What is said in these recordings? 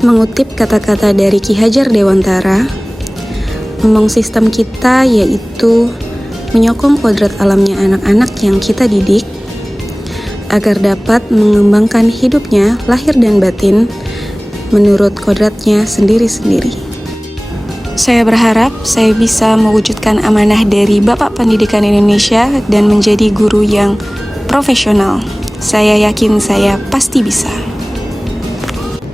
Mengutip kata-kata dari Ki Hajar Dewantara, ngomong sistem kita yaitu menyokong kodrat alamnya anak-anak yang kita didik agar dapat mengembangkan hidupnya lahir dan batin menurut kodratnya sendiri-sendiri. Saya berharap saya bisa mewujudkan amanah dari Bapak Pendidikan Indonesia dan menjadi guru yang profesional. Saya yakin saya pasti bisa.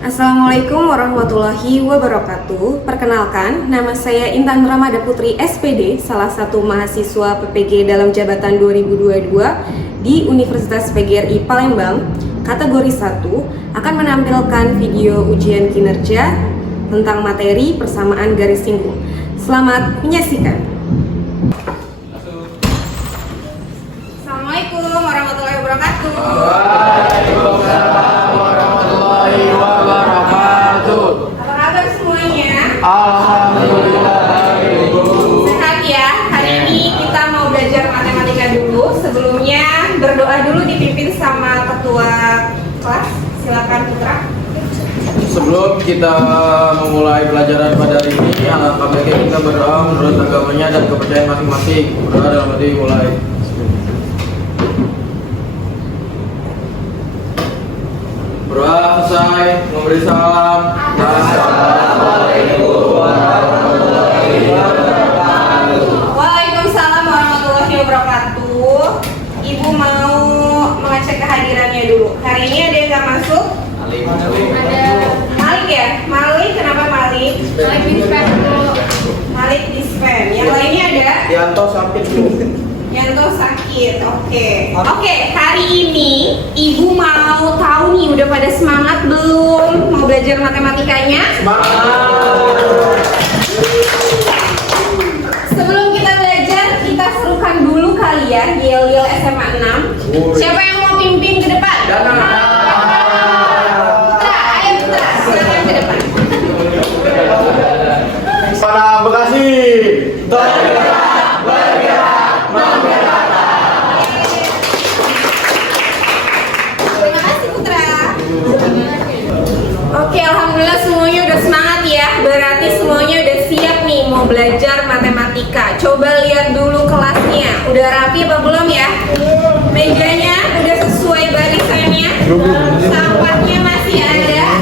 Assalamualaikum warahmatullahi wabarakatuh. Perkenalkan, nama saya Intan Ramada Putri SPD, salah satu mahasiswa PPG dalam jabatan 2022 di Universitas PGRI Palembang, kategori 1, akan menampilkan video ujian kinerja tentang materi persamaan garis singgung. Selamat menyaksikan. Assalamualaikum warahmatullahi wabarakatuh. Waalaikumsalam warahmatullahi wabarakatuh. Apa kabar semuanya? Alhamdulillah. Sehat ya. Hari ini kita mau belajar matematika dulu. Sebelumnya berdoa dulu dipimpin sama ketua kelas. Silakan Putra. Sebelum kita memulai pelajaran pada hari ini, alangkah baiknya kita berdoa menurut agamanya dan kepercayaan masing-masing. Berdoa dalam hati mulai. Berdoa selesai, memberi salam. Assalamualaikum warahmatullahi wabarakatuh. Waalaikumsalam warahmatullahi wabarakatuh. Ibu mau mengecek kehadirannya dulu. Hari ini ada yang nggak masuk? Ada Malik ya? Malik, kenapa Malik? Malik dispen dulu. Malik dispen. Yang lainnya ada? Yanto sakit dulu. Yanto sakit. Oke, hari ini Ibu mau tahu nih, udah pada semangat belum mau belajar matematikanya? Sebelum kita belajar, kita serukan dulu kali ya, yel-yel SMA 6. Siapa yang mau pimpin ke depan? Silakan ke depan. Sana Bekasi. Terima kasih Putra. Oke, alhamdulillah semuanya udah semangat ya. Berarti semuanya udah siap nih mau belajar matematika. Coba lihat dulu kelasnya. Udah rapi apa belum ya? Mejanya udah sesuai barisannya? Sampahnya masih ada?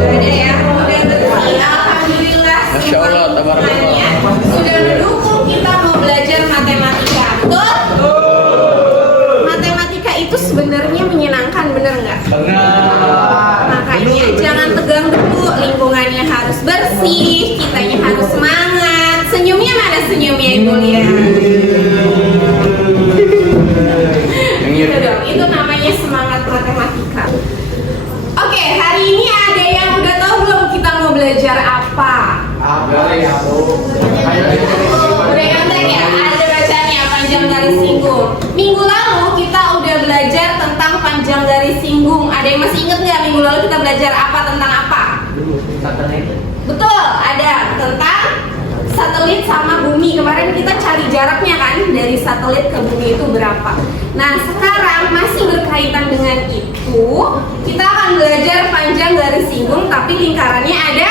Ada ya. Udah bersih. Alhamdulillah. Masya Allah, tabarakallah. Sudah mendukung kita mau belajar matematika. Betul? Matematika itu sebenarnya menyenangkan, bener nggak? Makanya jangan tegang dulu, lingkungannya harus bersih, kitanya harus semangat. Senyumnya mana senyumnya Ibu lihat? Itu dong, itu namanya semangat matematika. Oke, hari ini ada yang udah tahu belum kita mau belajar apa? Udah ngantek ya? Ada bacanya panjang garis singgung. Minggu lalu kita udah belajar tentang panjang garis singgung. Ada yang masih inget nggak minggu lalu kita belajar apa tentang apa? Betul, ada tentang satelit sama bumi. Kemarin kita cari jaraknya kan, dari satelit ke bumi itu berapa. Nah sekarang masih berkaitan dengan itu, kita akan belajar panjang garis singgung tapi lingkarannya ada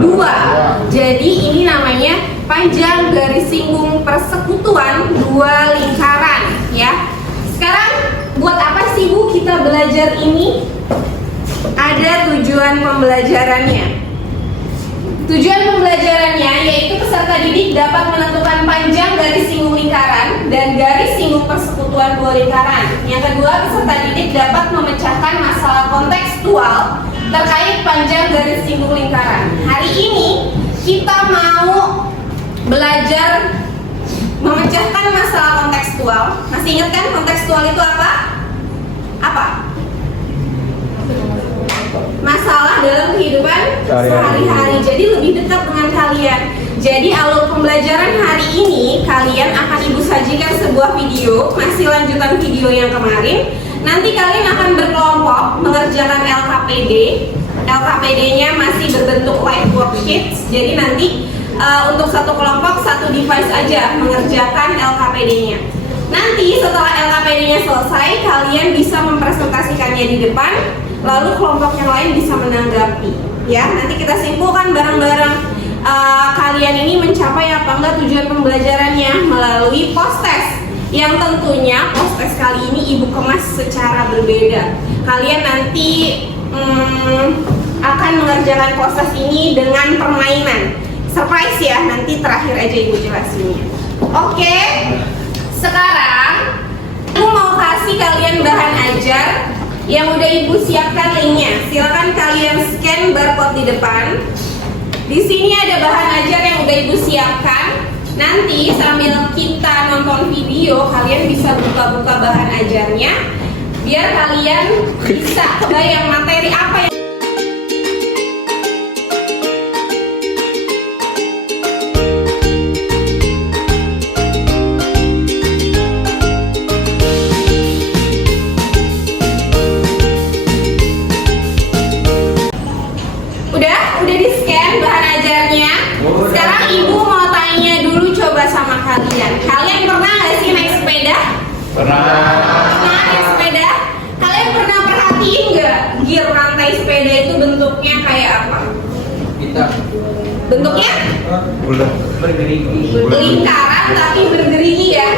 2. Jadi ini namanya panjang garis singgung persekutuan 2 lingkaran ya. Sekarang buat apa sih Bu kita belajar ini? Ada tujuan pembelajarannya. Tujuan pembelajarannya yaitu peserta didik dapat menentukan panjang garis singgung lingkaran dan garis singgung persekutuan 2 lingkaran. Yang kedua, peserta didik dapat memecahkan masalah kontekstual terkait panjang garis singgung lingkaran. Hari ini kita mau belajar memecahkan masalah kontekstual. Masih ingat kan kontekstual itu apa? Apa? Masalah dalam kehidupan sehari-hari. Jadi lebih dekat dengan kalian. Jadi alur pembelajaran hari ini kalian akan Ibu sajikan sebuah video, masih lanjutan video yang kemarin. Nanti kalian akan berkelompok mengerjakan LKPD. LKPD-nya masih berbentuk live worksheets. Jadi nanti untuk satu kelompok satu device aja mengerjakan LKPD-nya. Nanti setelah LKPD-nya selesai, kalian bisa mempresentasikannya di depan. lalu kelompok yang lain bisa menanggapi. Ya, nanti kita simpulkan bareng-bareng kalian ini mencapai apa enggak tujuan pembelajarannya melalui post-test. Yang tentunya post-test kali ini Ibu kemas secara berbeda. Kalian nanti akan mengerjakan post-test ini dengan permainan. Surprise ya, nanti terakhir aja Ibu jelasinnya. Oke, sekarang Ibu mau kasih kalian bahan ajar yang udah Ibu siapkan linknya. Silakan kalian scan barcode di depan. Di sini ada bahan ajar yang udah Ibu siapkan. Nanti sambil kita nonton video, kalian bisa buka-buka bahan ajarnya biar kalian bisa kebayang materi apa yang udah di-scan bahan ajarnya. Sekarang Ibu mau tanya dulu coba sama kalian. Kalian pernah nggak sih naik sepeda? Pernah. Pernah naik sepeda? Kalian pernah perhatiin nggak gear rantai sepeda itu bentuknya kayak apa? Kita. Bentuknya Bulat. Bergerigi. lingkaran tapi bergerigi ya.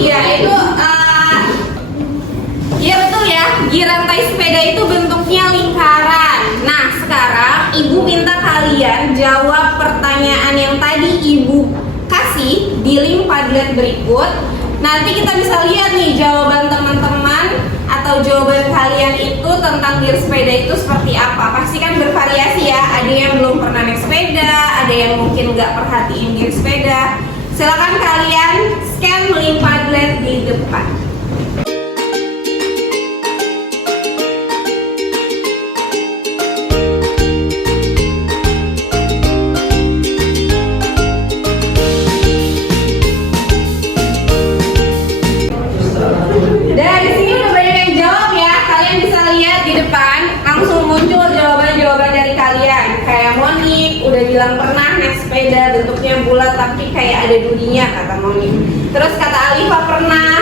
Iya itu iya betul ya. Gear rantai sepeda itu bentuknya lingkaran. Nah sekarang Ibu minta kalian jawab pertanyaan yang tadi Ibu kasih di link Padlet berikut. Nanti kita bisa lihat nih jawaban teman-teman atau jawaban kalian itu tentang gear sepeda itu seperti apa. Pasti kan bervariasi ya. Ada yang belum pernah naik sepeda, ada yang mungkin nggak perhatiin gear sepeda. Silakan kalian scan link Padlet di depan. Dari sini udah banyak yang jawab ya. Kalian bisa lihat di depan langsung muncul jawaban-jawaban dari kalian. Kayak Monik udah bilang pernah naik sepeda bentuknya bulat tapi kayak ada durinya kata Monik. Terus kata Alifa pernah.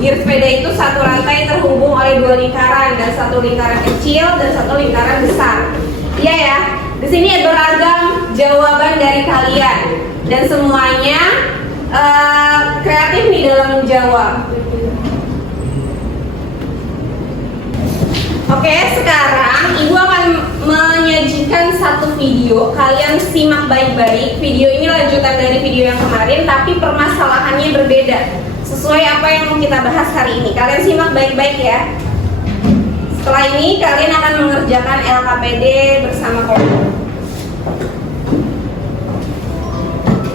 Gear sepeda itu satu rantai terhubung oleh dua lingkaran, dan satu lingkaran kecil dan satu lingkaran besar. Iya ya. Di sini ada beragam jawaban dari kalian dan semuanya kreatif nih dalam menjawab. Oke, sekarang Ibu akan menyajikan satu video. Kalian simak baik-baik. Video ini lanjutan dari video yang kemarin, tapi permasalahannya berbeda sesuai apa yang mau kita bahas hari ini. Kalian simak baik-baik ya. Setelah ini kalian akan mengerjakan LKPD bersama kelompok.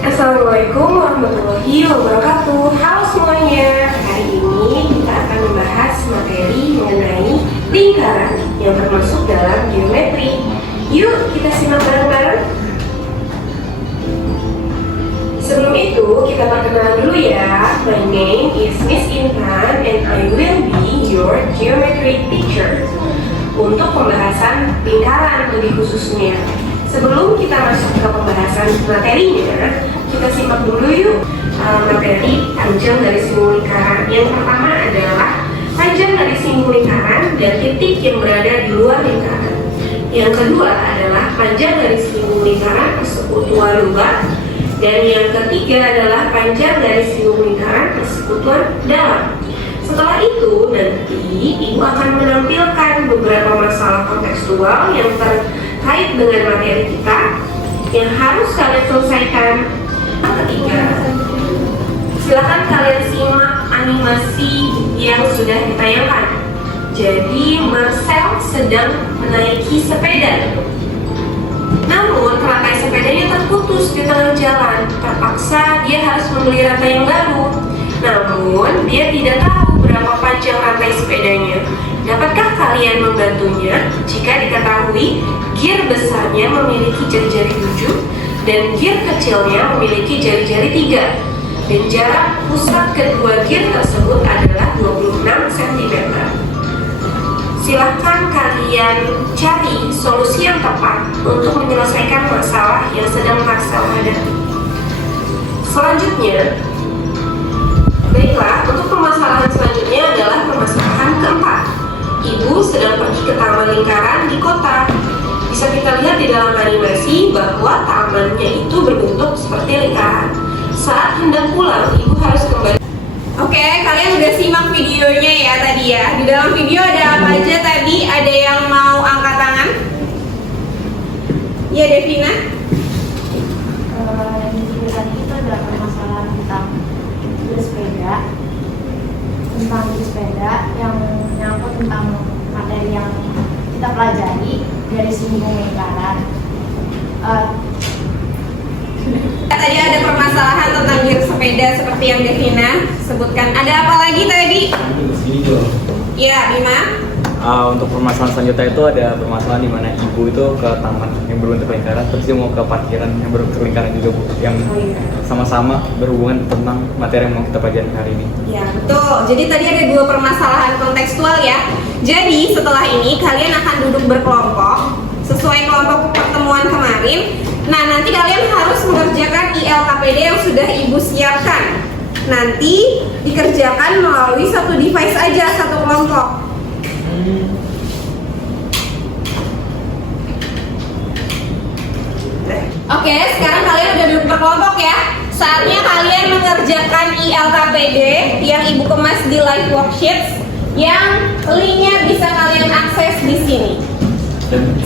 Assalamualaikum warahmatullahi wabarakatuh. Halo semuanya. Hari ini kita akan membahas materi mengenai lingkaran yang termasuk dalam geometri. Yuk kita simak bareng-bareng. Sebelum itu kita perkenalan dulu ya. My name is Miss Intan and I will be your geometry teacher. Untuk pembahasan lingkaran lebih khususnya. Sebelum kita masuk ke pembahasan materinya, kita simak dulu yuk materi panjang dari simbol lingkaran. Yang pertama adalah panjang dari simbol lingkaran dan titik yang berada di luar lingkaran. Yang kedua adalah panjang dari simbol lingkaran persekutuan luar. Dan yang ketiga adalah panjang dari simbol lingkaran persekutuan dalam. Setelah itu nanti Ibu akan menampilkan beberapa masalah kontekstual yang terkait dengan materi kita yang harus kalian selesaikan. Yang ketiga, silakan kalian simak animasi yang sudah ditayangkan. Jadi Marcel sedang menaiki sepeda. Namun rantai sepedanya terputus di tengah jalan. Terpaksa dia harus membeli rantai yang baru. Namun dia tidak tahu berapa panjang rantai sepedanya. Dapatkah kalian membantunya jika diketahui gear besarnya memiliki jari-jari 7 dan gear kecilnya memiliki jari-jari 3 dan jarak pusat kedua gear tersebut adalah 26 cm. Silahkan kalian cari solusi yang tepat untuk menyelesaikan masalah yang sedang Marcel hadapi. Selanjutnya, baiklah, untuk permasalahan selanjutnya adalah permasalahan keempat. Ibu sedang pergi ke taman lingkaran di kota. Bisa kita lihat di dalam animasi bahwa tamannya itu berbentuk seperti lingkaran. Saat hendak pulang, ibu harus kembali. Oke, kalian udah simak videonya ya tadi ya. Di dalam video ada apa aja tadi? Ada yang mau angkat tangan? Ya, Devina. Di video tadi itu ada permasalahan tentang bersepeda, yang menyangkut tentang materi yang kita pelajari dari singgung lingkaran. Tadi ada permasalahan tentang gear sepeda seperti yang Devina sebutkan. Ada apa lagi tadi? Ya, Bima. Untuk permasalahan selanjutnya itu ada permasalahan di mana ibu itu ke taman yang berbentuk lingkaran, terus dia mau ke parkiran yang berbentuk lingkaran juga, Bu, yang sama-sama berhubungan tentang materi yang mau kita pelajari hari ini. Ya, betul. Jadi tadi ada dua permasalahan kontekstual ya. Jadi setelah ini kalian akan duduk berkelompok sesuai kelompok pertemuan kemarin. Nah, nanti kalian harus mengerjakan ILKPD yang sudah Ibu siapkan. Nanti dikerjakan melalui satu device aja, satu kelompok. Oke, sekarang kalian udah duduk berkelompok ya. Saatnya kalian mengerjakan ILKPD yang Ibu kemas di live worksheets, yang linknya bisa kalian akses di sini.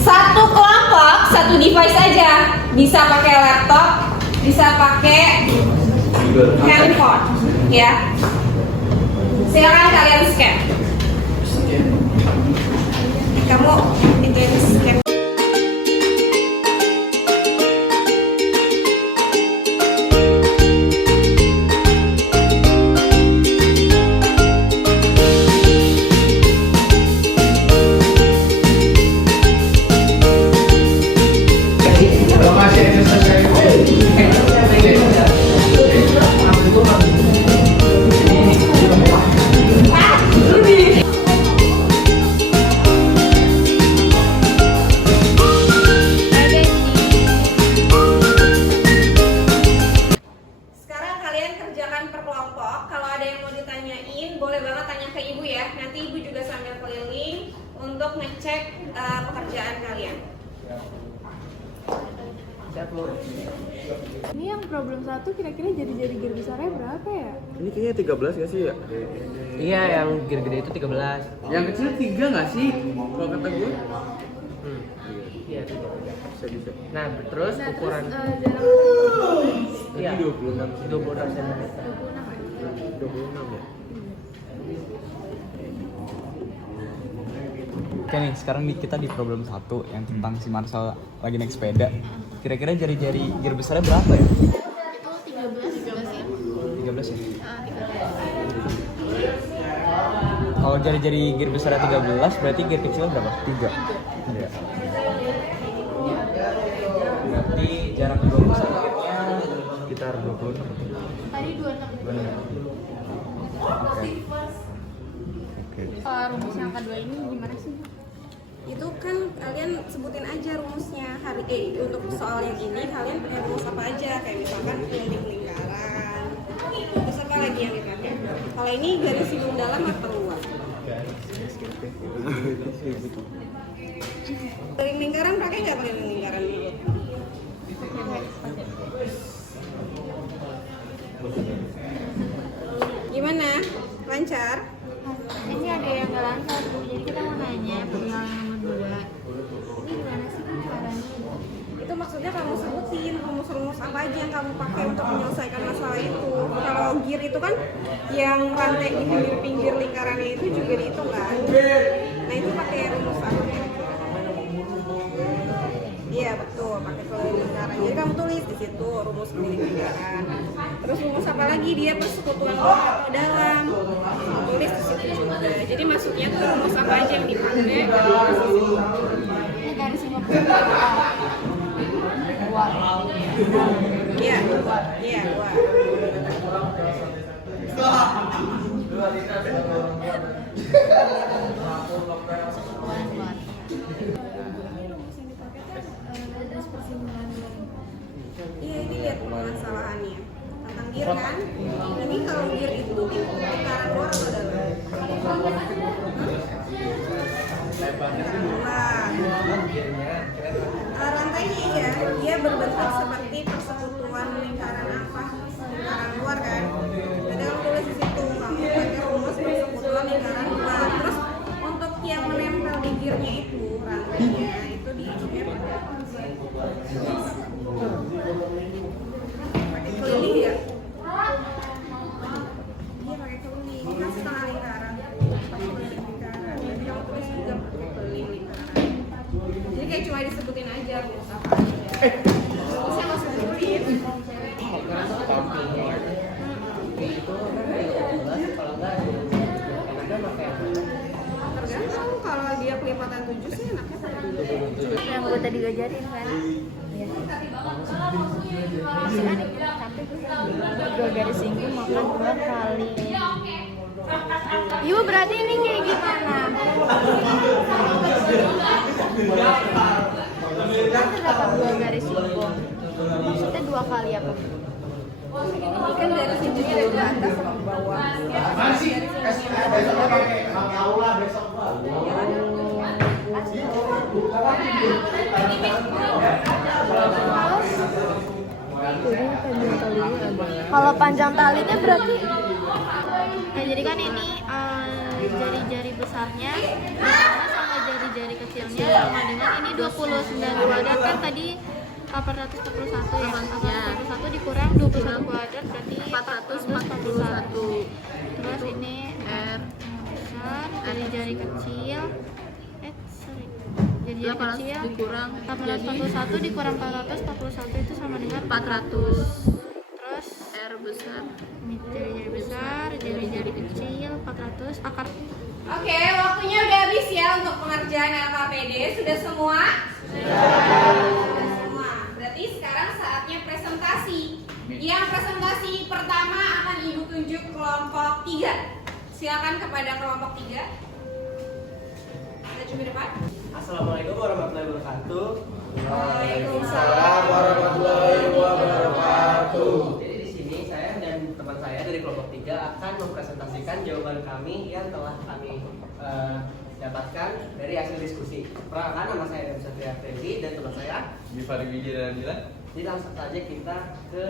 Satu kelompok, satu device aja. Bisa pakai laptop, bisa pakai handphone, ya. Silakan kalian scan. Kamu itu yang scan. Ini yang problem 1 kira-kira jadi gear besarnya berapa ya? Ini kayaknya 13 gak sih ya? Iya, yang gede-gede itu 13. Yang kecil 3 gak sih? Kalau kata gue? Iya, Bisa. nah, terus ukuran Jarak iya, 26 26 cm. 26 ya? Oke nih, sekarang kita di problem 1 yang tentang si Marcel lagi naik sepeda. Kira-kira jari-jari gear besarnya berapa ya? itu 13 juga sih. 13 ya? 13. Kalau jari-jari gear besarnya 13, berarti gear kecilnya berapa? 3. Iya. Berarti jarak dua besar gearnya sekitar 26. Tadi 26. Benar. Oke. Rumus yang kedua ini gimana sih? Itu kan kalian sebutin aja rumusnya untuk soal yang ini kalian pakai rumus apa aja, kayak misalkan keliling lingkaran, terus apa lagi yang dipakai. Kalau ini garis singgung dalam atau luar? Keliling lingkaran pakai nggak keliling lingkaran dulu? Gimana? Lancar? Ini ada yang nggak lancar Bu, jadi kita mau nanya perihal yang nomor 2. Ini gimana sih caranya? Itu maksudnya kamu sebutin rumus-rumus apa aja yang kamu pakai untuk menyelesaikan masalah itu. Kalau gear itu kan yang rantai di pinggir-pinggir lingkarannya itu juga dihitung kan. Nah itu pakai rumus apa? Iya betul, pakai keliling lingkaran. Jadi kamu tulis di situ rumus keliling lingkaran. Terus rumus apa lagi, dia persekutuan luar atau dalam. Tulis di situ juga. Jadi maksudnya tuh rumus apa aja yang dipakai. Ini garis 50 luar. Iya, iya luar. Iya ini lihat permasalahannya tentang gear kan. Ini kalau gear itu lingkaran luar atau dalam? Rantainya iya, dia berbentuk seperti persekutuan lingkaran apa? Lingkaran luar kan? Jadi kamu tulis di situ, kamu pakai rumus persekutuan lingkaran luar. Terus untuk yang menempel di gearnya itu rantainya itu diikat pakai keliling ya? Iya pakai keliling, kan setengah lingkaran. Pakai keliling lingkaran. Jadi kamu tulis juga pakai keliling lingkaran. Jadi kayak cuma disebutin aja rumus apa aja. Terusnya nggak usah ditulis. Tergantung kalau dia kelipatan 7 sih enaknya pakai 7. Yang gue tadi gajarin kan. Iya. Tapi dua garis singgung makan 2 kali. Ibu berarti ini kayak gimana? Kan terdapat 2 garis singgung. Maksudnya 2 kali apa? Ini kan dari singgungnya dari atas sama bawah. Kalau panjang talinya berarti nah, jadi kan ini jari-jari besarnya sama jari-jari kecilnya sama dengan ini 29 kuadrat kan tadi 841 ya 841 dikurang 21 kuadrat berarti 441 terus ini R besar jari-jari kecil jari-jari kecil dikurang 841 dikurang 441 itu sama dengan 400 terus R besar ini jari-jari besar jari-jari kecil 400 akar. Oke, waktunya udah habis ya untuk pengerjaan LKPD. Sudah semua? Sudah semua. Berarti sekarang saatnya presentasi. Yang presentasi pertama akan Ibu tunjuk kelompok 3. Silakan kepada kelompok 3. Ada cumi depan. Assalamualaikum warahmatullahi wabarakatuh. Waalaikumsalam warahmatullahi wabarakatuh. Jadi di sini saya dan teman saya dari kelompok 3 akan mempresentasikan jawaban kami yang telah kami dapatkan dari hasil diskusi. Perkenalkan, nama saya Satria Freddy dan teman saya Bifari Widya dan Dilan. Jadi langsung saja kita ke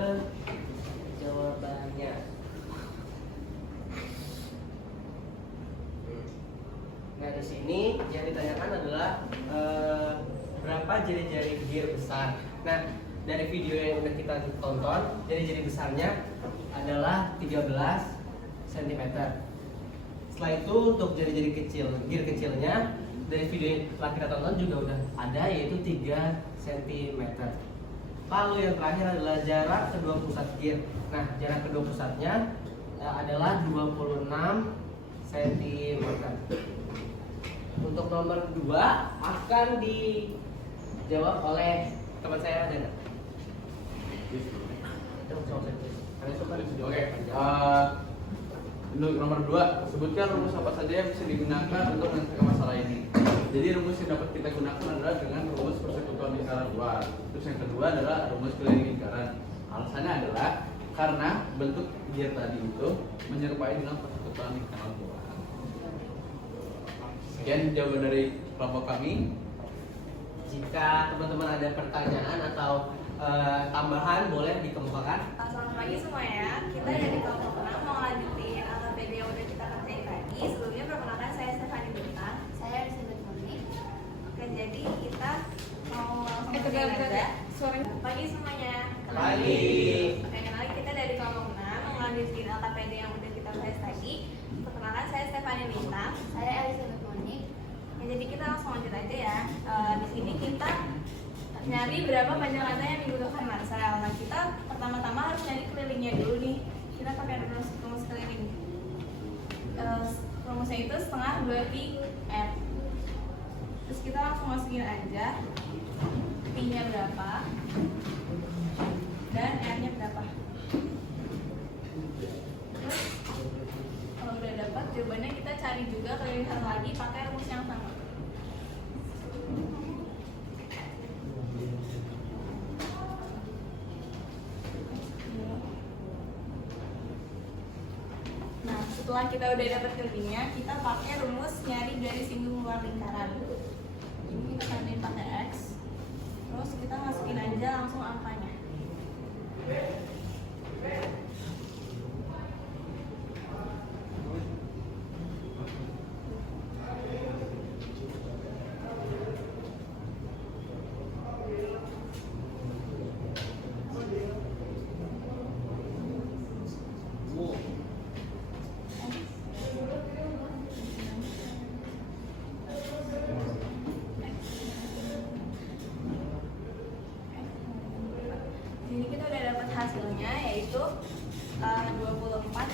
jawabannya. Nah di sini yang ditanyakan adalah berapa jari-jari gear besar. Nah dari video yang udah kita tonton, jari-jari besarnya adalah 13 cm. Setelah itu untuk jari-jari kecil, gear kecilnya dari video yang telah kita tonton juga udah ada, yaitu 3 cm. Lalu yang terakhir adalah jarak kedua pusat gear. Nah jarak kedua pusatnya adalah 26 cm. Untuk nomor 2 akan dijawab oleh teman saya Dana. Oke. Untuk nomor 2, sebutkan rumus apa saja yang bisa digunakan untuk menyelesaikan masalah ini. Jadi rumus yang dapat kita gunakan adalah dengan rumus persekutuan lingkaran luar. Terus yang kedua adalah rumus keliling lingkaran. Alasannya adalah karena bentuk gear tadi itu menyerupai dengan persekutuan lingkaran luar. Sekian jawaban dari kelompok kami. Jika teman-teman ada pertanyaan atau tambahan boleh dikemukakan. Selamat pagi semua ya. Kita dari kelompok 6 mau lanjutin LKPD yang udah kita kerjain tadi. Sebelumnya perkenalkan saya Stefani Bintang. Saya disebut Moni. Oke, jadi kita mau langsung kerjain aja. Pagi semuanya. Pagi. Oke, kenalin kita dari kelompok 6 mau lanjutin LKPD yang udah kita bahas tadi. Perkenalkan saya Stefani Bintang. Saya Elisabeth Moni. Ya, jadi kita langsung lanjut aja ya. Di sini kita nyari berapa panjang rantai yang dibutuhkan Marcel. Nah kita pertama-tama harus nyari kelilingnya dulu nih. Kita pakai rumus keliling. Rumusnya itu setengah 2pi R. Terus kita langsung masukin aja pi-nya berapa dan R-nya berapa. Terus kalau udah dapat jawabannya kita cari juga kelilihan lagi pakai rumus yang sama. setelah kita udah dapat kelilingnya, kita pakai rumus nyari garis singgung luar lingkaran. Ini kita tandain pakai X. Terus kita masukin aja langsung angkanya. Ini kita udah dapat hasilnya, yaitu 24.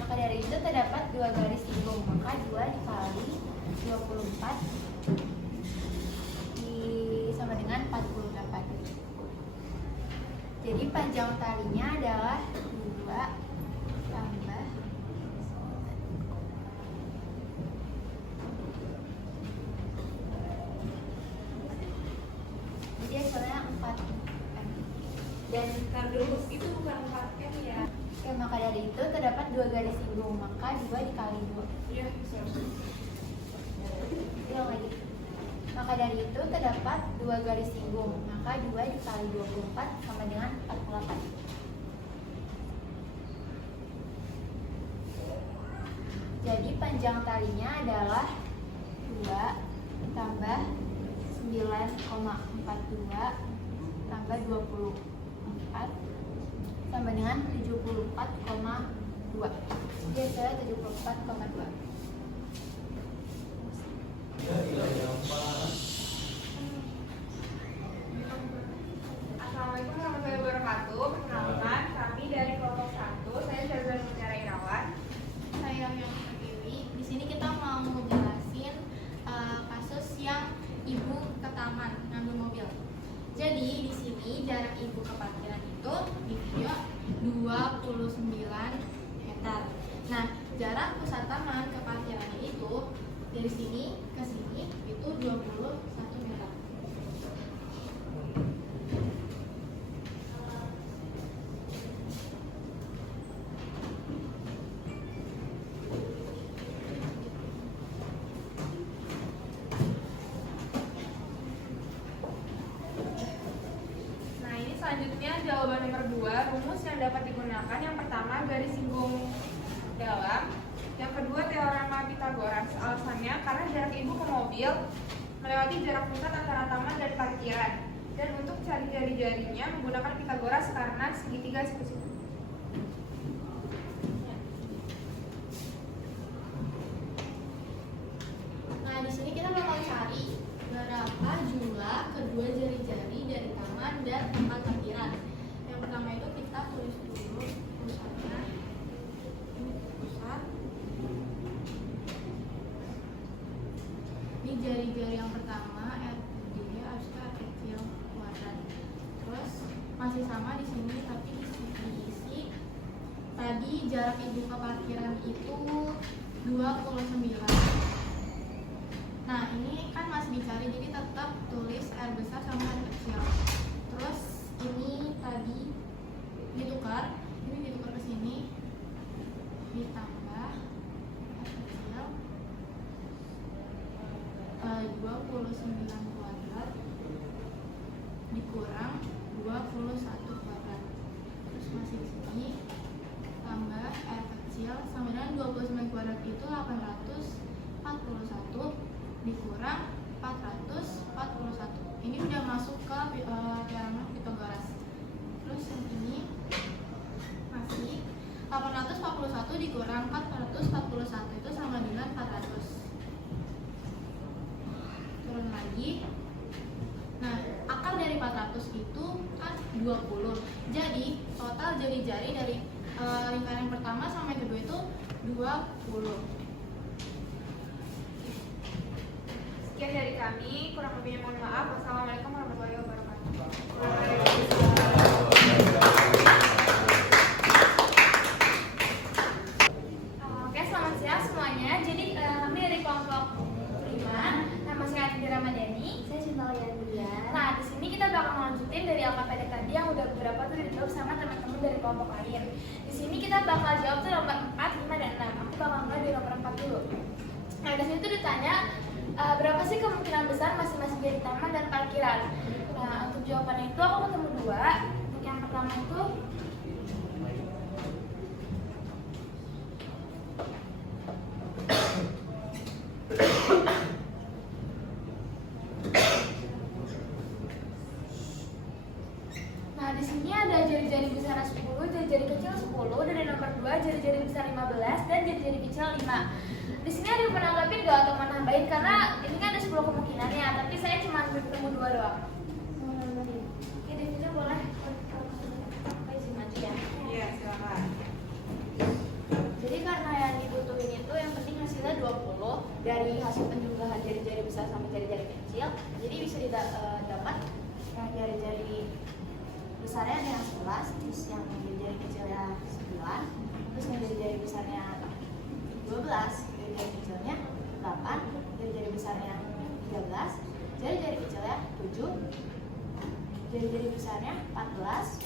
Maka dari itu terdapat 2 garis singgung, maka 2 dikali 24 sama dengan 48. Jadi panjang talinya adalah 2 tambah jadi hasilnya 4 dan Ntar dulu, itu bukan 4 ya? Oke, maka dari itu terdapat 2 garis singgung, maka 2 dikali 2. Iya, Ulang lagi. Maka dari itu terdapat 2 garis singgung, maka 2 dikali 24 sama dengan 48. Jadi panjang talinya adalah 2 tambah 9,42 tambah 24 sama dengan 74,2. Jadi hasilnya 74,2. Assalamualaikum warahmatullahi wabarakatuh. Perkenalkan, kami dari kelompok 1. Saya Syazwan Mutiara Irawan. Saya yang terpilih. Di sini kita mau ngejelasin kasus yang ibu ke taman ngambil mobil. Jadi di sini jarak ibu ke parkiran itu di video 29 meter. Nah, jarak pusat taman ke parkirannya itu dari sini ke sini itu 21 meter. Nah, ini selanjutnya jawaban nomor 2, rumus yang dapat digunakan. Yang pertama, garis singgung dalam. Yang kedua, teorema Pythagoras. Alasannya karena jarak ibu ke mobil melewati jarak pusat antara taman dan parkiran. Dan untuk cari jari-jarinya menggunakan Pythagoras karena segitiga siku-siku. Nah, di sini kita bakal cari berapa jumlah kedua jari-jari dari taman dan tempat parkiran. Yang pertama itu kita tulis dulu pusatnya. Ini pusat. Ini jari-jari yang pertama, dia harusnya kecil kuadrat. Terus masih sama di sini, tapi diisi. Tadi jarak ibu ke parkiran itu 29. Nah, ini kan masih dicari, jadi tetap tulis R besar sama R kecil. Terus ini tadi ditukar, ini ditukar ke sini, ditambah R kecil 29 kuadrat dikurang 21 kuadrat. Terus masih di sini tambah R kecil sama dengan 29 kuadrat itu 841 dikurang 441. Ini udah masuk ke teorema Pythagoras. Terus yang ini masih 841 dikurang 441 itu sama dengan 400. Turun lagi. Nah, akar dari 400 itu kan 20. Jadi total jari-jari dari lingkaran pertama sampai kedua itu 20. Sekian dari kami, kurang lebihnya mohon maaf. Wassalamualaikum warahmatullahi wabarakatuh. Oke, selamat siang semuanya. Jadi kami dari kelompok 5, nama saya Adira Ramadhani. Saya Cinta Lian. Nah, di sini kita bakal lanjutin dari LKPD tadi yang udah beberapa tuh dijawab sama teman-teman dari kelompok lain. Di sini kita bakal jawab tuh nomor 4, 5, dan 6. Aku bakal mulai dari nomor 4 dulu. Nah, di sini tuh ditanya berapa sih kemungkinan besar masing-masing jadi taman dan parkiran. Nah, untuk jawabannya itu aku ketemu dua. Untuk yang pertama itu nah, di sini ada jari-jari besar 10, jari-jari kecil 10, dari nomor 2 jari-jari besar 15 dan jari-jari kecil 5. Di sini ada yang menanggapin gak atau menambahin karena ini kan ada 10 kemungkinan ya, tapi saya cuma bertemu 2 doang. Oke, Devina boleh izin maju ya. Iya, silakan. Jadi karena yang dibutuhin itu yang penting hasilnya 20 dari hasil penjumlahan jari-jari besar sampai jari-jari kecil. Jadi bisa didapat yang jari-jari besarnya ada yang 11, terus yang jari-jari kecilnya 9, terus yang jari-jari besarnya 12, jari-jari kecilnya 8, jari-jari besarnya 13, jari-jari kecilnya 7, jari-jari besarnya 14,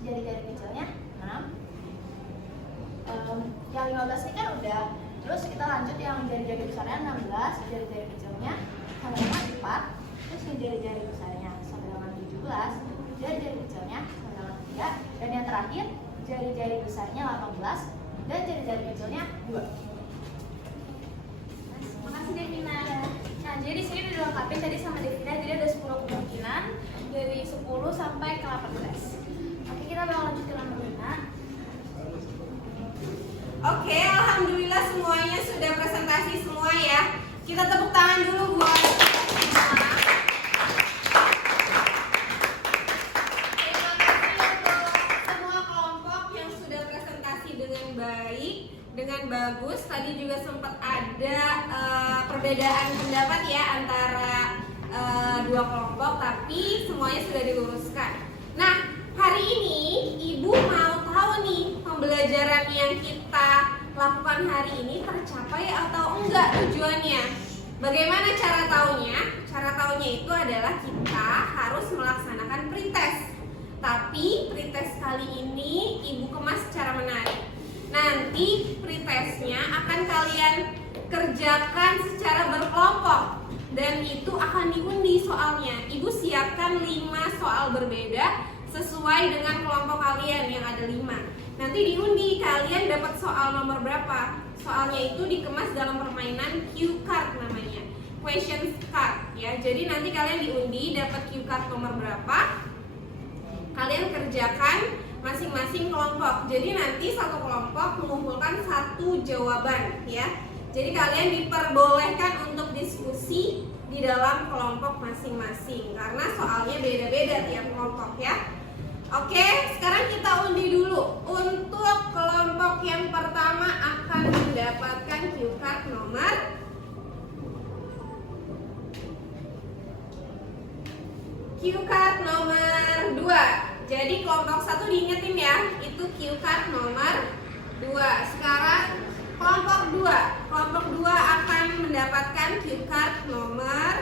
jari-jari kecilnya 6. Yang 15 ini kan udah, terus kita lanjut yang jari-jari besarnya 16, jari-jari kecilnya sampai dengan 4, terus yang jari-jari besarnya sampai dengan 17, jari-jari kecilnya sampai dengan 3, dan yang terakhir jari-jari besarnya 18 dan jari-jari kecilnya 2. Makasih Devina. Nah, jadi di sini dilengkapi tadi sama Devina, jadi ada 10 kemungkinan dari 10 sampai ke 18. Oke, kita bakal lanjut ke nomor 5. Oke, alhamdulillah semuanya sudah presentasi semua ya. Kita tepuk tangan dulu buat semua. Terima kasih untuk semua kelompok yang sudah presentasi dengan baik, dengan bagus. Tadi juga sempat ada perbedaan pendapat ya antara dua kelompok, tapi semuanya sudah diluruskan. Nah, hari ini Ibu mau tahu nih pembelajaran yang kita lakukan hari ini tercapai atau enggak tujuannya. Bagaimana cara taunya? Cara taunya itu adalah kita harus melaksanakan pretest. Tapi pretest kali ini Ibu kemas secara menarik. Nanti pretestnya akan kalian kerjakan secara berkelompok dan itu akan diundi soalnya. Ibu siapkan 5 soal berbeda sesuai dengan kelompok kalian yang ada 5. Nanti diundi kalian dapat soal nomor berapa. Soalnya itu dikemas dalam permainan cue card namanya, question card ya. Jadi nanti kalian diundi dapat cue card nomor berapa, kalian kerjakan masing-masing kelompok. Jadi nanti satu kelompok mengumpulkan 1 jawaban ya. Jadi kalian diperbolehkan untuk diskusi di dalam kelompok masing-masing karena soalnya beda-beda tiap kelompok ya. Oke, sekarang kita undi dulu. Untuk kelompok yang pertama akan mendapatkan cue card nomor cue card nomor 2. Jadi kelompok 1 diingetin ya, itu cue card nomor 2. Sekarang kelompok 2. Kelompok 2 akan mendapatkan cue card nomor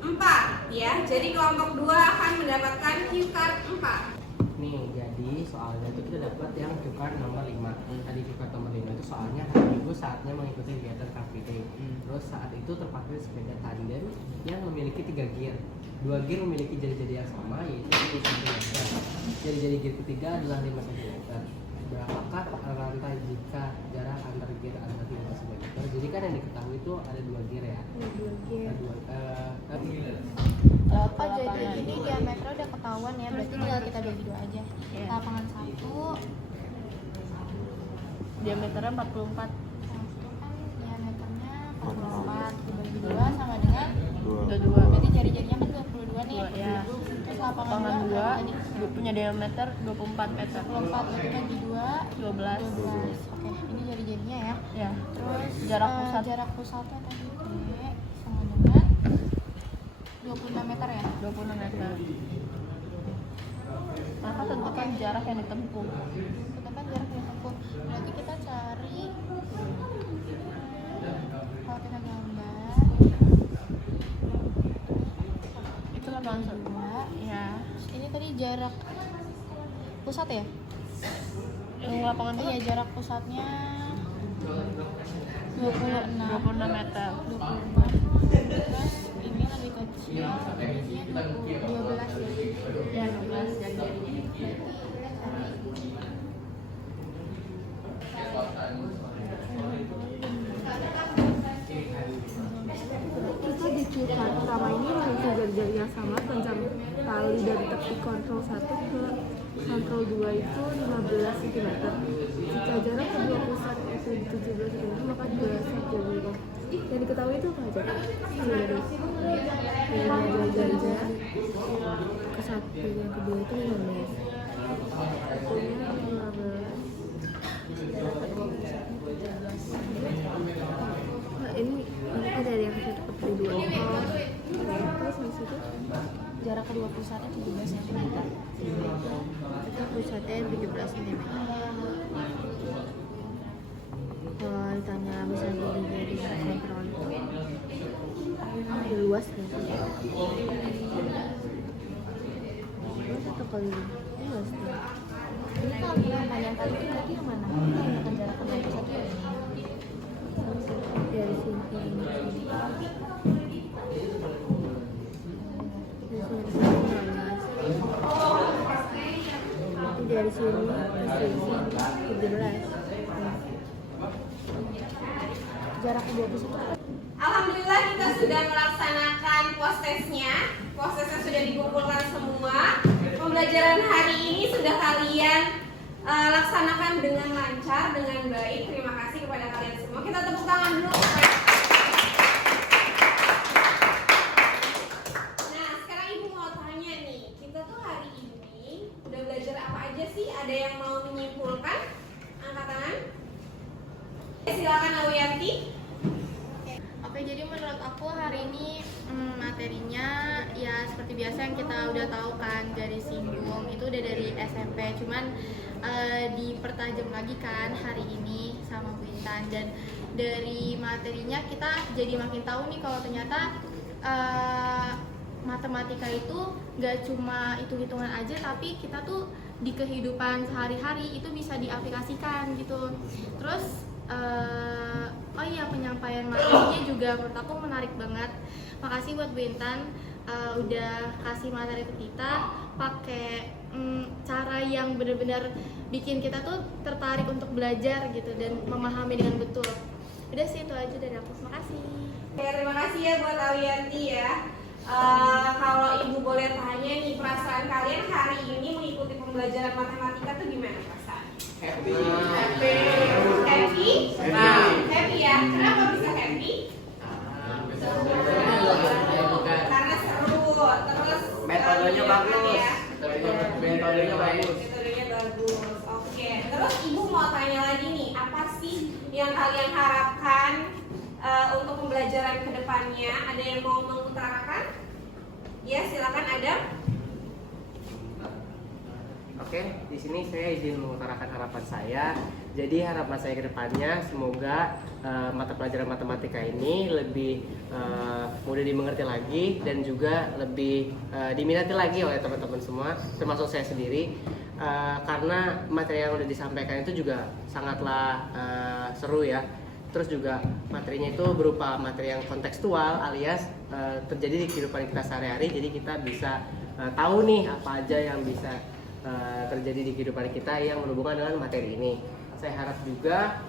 4 ya. Jadi kelompok 2 akan mendapatkan cue card 4. Nih, jadi soalnya itu kita dapat yang cue card nomor 5. Tadi cue card nomor 5 itu soalnya hari Minggu saatnya mengikuti kegiatan Car Free Day. Terus saat itu terpakai sepeda tandem yang memiliki 3 gear. 2 gear memiliki jari-jari yang sama, yaitu 10 cm. Jari-jari gear ketiga adalah 5 cm. Berapakah rantai jika jarak antar gear adalah 5 cm? Jadi kan yang diketahui itu ada 2 gear ya. Oh, jadi ini diameter udah ketahuan ya, berarti tinggal kita bagi 2 aja. Lapangan 1 diameternya 44. diameternya 44 dibagi 2 sama dengan 22. berarti jari-jarinya kan 22 nih. Ya. Terus lapangan Lapangan 2 punya diameter 24 meter. 24 berarti bagi 2 12. 12. Oke, ini jari-jarinya ya. Ya. Terus Jarak pusat. jarak pusatnya tadi sama dengan 26 meter ya. 26 meter. Maka tentukan jarak yang ditempuh. Tentukan jarak yang ditempuh. Berarti kita cari kalau kita gambar maksudnya ya. Ini tadi jarak pusat ya? Yang lapangan Iya, jarak pusatnya 26 meter. 26. Terus ini lebih kecil. Ini 12 ya. Ya 12 jari-jarinya. Kita dicukan pertama ini memiliki jari-jari yang sama, panjang tali dari tepi kontrol 1 ke kontrol 2 itu 15 cm. Jika jarak kedua pusat itu 17 cm, maka 2 jari. Yang diketahui itu apa aja? Jari. Jari ke satu, yang kedua itu 15. Satunya 15. Nah, ini ada yang satu ke dua. Terus di situ Jarak kedua pusatnya 17 cm. kita pusatnya 17 cm. Kalau ditanya bisa jadi kontrol itu lebih luas nggak sih? Luas atau kali luas tuh? Ini kalau yang panjang tali itu berarti yang mana? Kita gunakan jarak kedua pusat ya? Dari sini ke sini. Dari sini ke sini 17. Jarak kedua pusat itu Alhamdulillah kita sudah melaksanakan post-testnya. Post-testnya sudah dikumpulkan semua. Pembelajaran hari ini sudah kalian laksanakan dengan lancar, dengan baik. Terima kasih kepada kalian semua. Kita tepuk tangan dulu. Nah, sekarang Ibu mau tanya nih, kita tuh hari ini udah belajar apa aja sih? Ada yang mau menyimpulkan? Angkat tangan. Silakan Awiyanti. Oke, jadi menurut aku hari ini materinya ya seperti biasa yang kita udah tahu kan, jari singgung itu udah dari SMP, cuman dipertajam lagi kan hari ini sama Bu Intan, dan dari materinya kita jadi makin tahu nih kalau ternyata matematika itu gak cuma hitung-hitungan aja, tapi kita tuh di kehidupan sehari-hari itu bisa diaplikasikan gitu. Terus oh iya, penyampaian materinya juga menurut aku menarik banget. Makasih buat Bu Intan udah kasih materi ke kita pakai cara yang benar-benar bikin kita tuh tertarik untuk belajar gitu dan memahami dengan betul. Udah sih, itu aja dari aku. Makasih. Oke, terima kasih ya buat Awiyanti ya. Kalau Ibu boleh tanya nih, perasaan kalian hari ini mengikuti pembelajaran matematika tuh gimana perasaan? Happy. Happy? Happy? Happy ya? Kenapa bisa happy? Karena seru, terus Metodenya bagus. ya? Metodenya bagus. Metodenya bagus. Oke, terus Ibu mau tanya lagi nih, apa sih yang kalian harapkan untuk pembelajaran kedepannya? Ada yang mau mengutarakan? Ya, silakan Adam. Oke, di sini saya izin mengutarakan harapan saya. Jadi harapan saya ke depannya semoga mata pelajaran matematika ini lebih mudah dimengerti lagi dan juga lebih diminati lagi oleh teman-teman semua, termasuk saya sendiri. Karena materi yang sudah disampaikan itu juga sangatlah seru ya. Terus juga materinya itu berupa materi yang kontekstual alias terjadi di kehidupan kita sehari-hari. Jadi kita bisa tahu nih apa aja yang bisa terjadi di kehidupan kita yang berhubungan dengan materi ini. Saya harap juga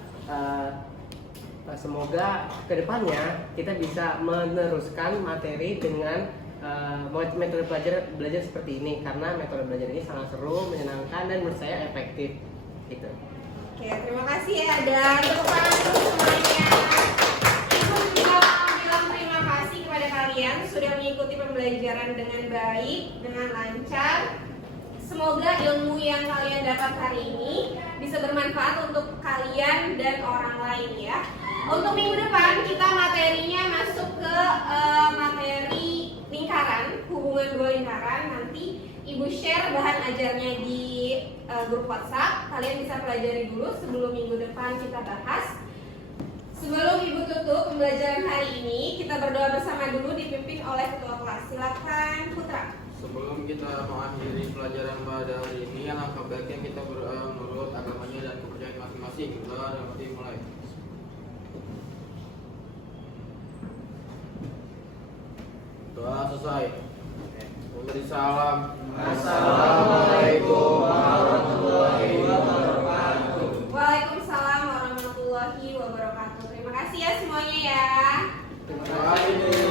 semoga kedepannya kita bisa meneruskan materi dengan metode belajar seperti ini, karena metode belajar ini sangat seru, menyenangkan, dan menurut saya efektif gitu. Oke, terima kasih ya Dan. Tepuk tangan untuk semuanya. Ibu juga bilang terima kasih kepada kalian sudah mengikuti pembelajaran dengan baik, dengan lancar. Semoga ilmu yang kalian dapat hari ini bisa bermanfaat untuk kalian dan orang lain ya. Untuk minggu depan kita materinya masuk ke materi lingkaran, hubungan dua lingkaran. Nanti Ibu share bahan ajarnya di grup WhatsApp. Kalian bisa pelajari dulu sebelum minggu depan kita bahas. Sebelum Ibu tutup pembelajaran hari ini, kita berdoa bersama dulu dipimpin oleh ketua kelas. Silakan Putra. Sebelum kita mengakhiri pelajaran pada hari ini, alangkah baiknya kita berdoa menurut agamanya dan kepercayaan masing-masing. Berdoa dan berarti mulai. Doa selesai. Memberi salam. Assalamualaikum warahmatullahi wabarakatuh. Waalaikumsalam warahmatullahi wabarakatuh. Terima kasih ya semuanya ya. Terima kasih.